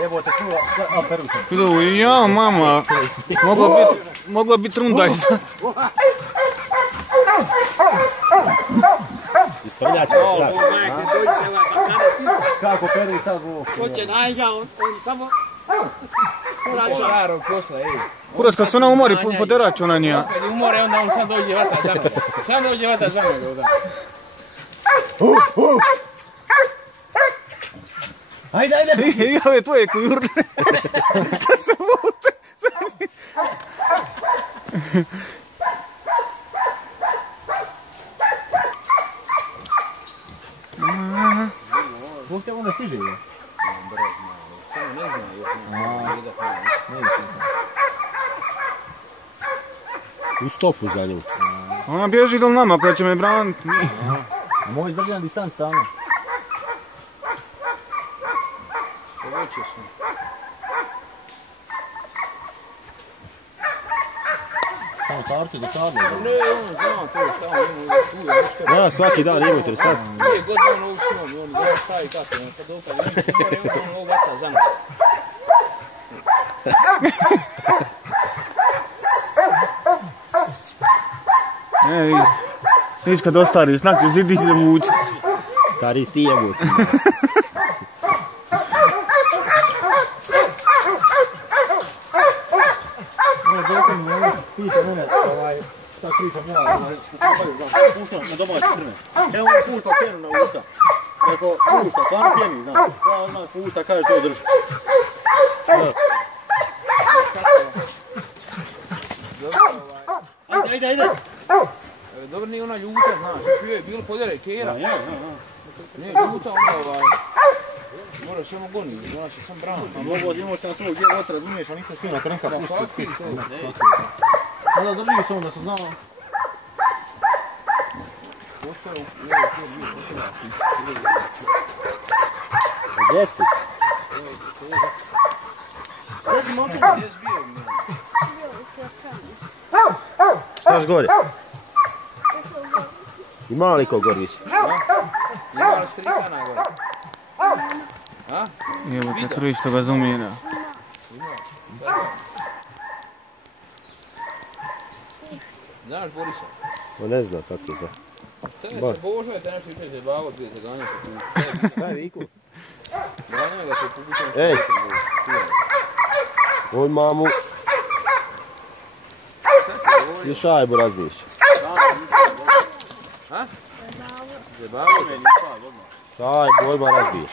Jebote, čuva, a perušan. Idu, ja, mama. Mogla bit rundaj. Isprljat će sad. Kako peri sad u... Hoće najga, on samo... Starog posla, ej. Kurac, kad se ona umori, poterač ona nija. Kad je umore, onda on sam dođe vata za mene. Sam dođe vata za mene ovdje. Ajde, ajde! I ove tvoje kujurne. Da se vuče. Zbog te onda stiže je? Samo ne znam, U stopu za nju. Ona bježi do nama, pa će me braniti. Moj izdržan distanc stalno. Samo tarče do sadla. ne, on zna to šta on ima tu je nešto. Ja, svaki dan imate li sad? Nije god on ovog snom, on zna šta i kako, on sad opad, on ovog vata za mene. Vidiš kad ostariš, nakon zidi se vuče. Stari sti jebut. Pita mene, šta pričam ja, što sam bavio, pušta na domaći krme. Evo on pušta pjenu na usta. Rekao, pušta, stvarno pjeni, znaš. Ja odmah pušta, kaže to drži. Ajde, ajde! Dobro, nije ona ljuta, znaš, čuje je bilo podjere kjera. Ja. Nije ljuta, onda mora samo goni, ona se sam brana. A mogu imao sam svog djel otra, razumiješ, a nisam spio na krnka pustiti. Onda drži se onda sam znao. Postao, Gdje si? Gdje si momčina? Štaš gore? Ima li ko gori više? ima li srikana gore? A? Evo te krvi što ga zumira. Znaš Borisa? On ne zna kako je za. Tebe se Božo je te nešto jučer zajebavao, gdje se ganjao po tu. Daj viku. Ganjao ga se pokućam što Ej! je. On mamu. I šajbu razbiješ. A? Zajebavao te? Šajbu odmah razbiješ.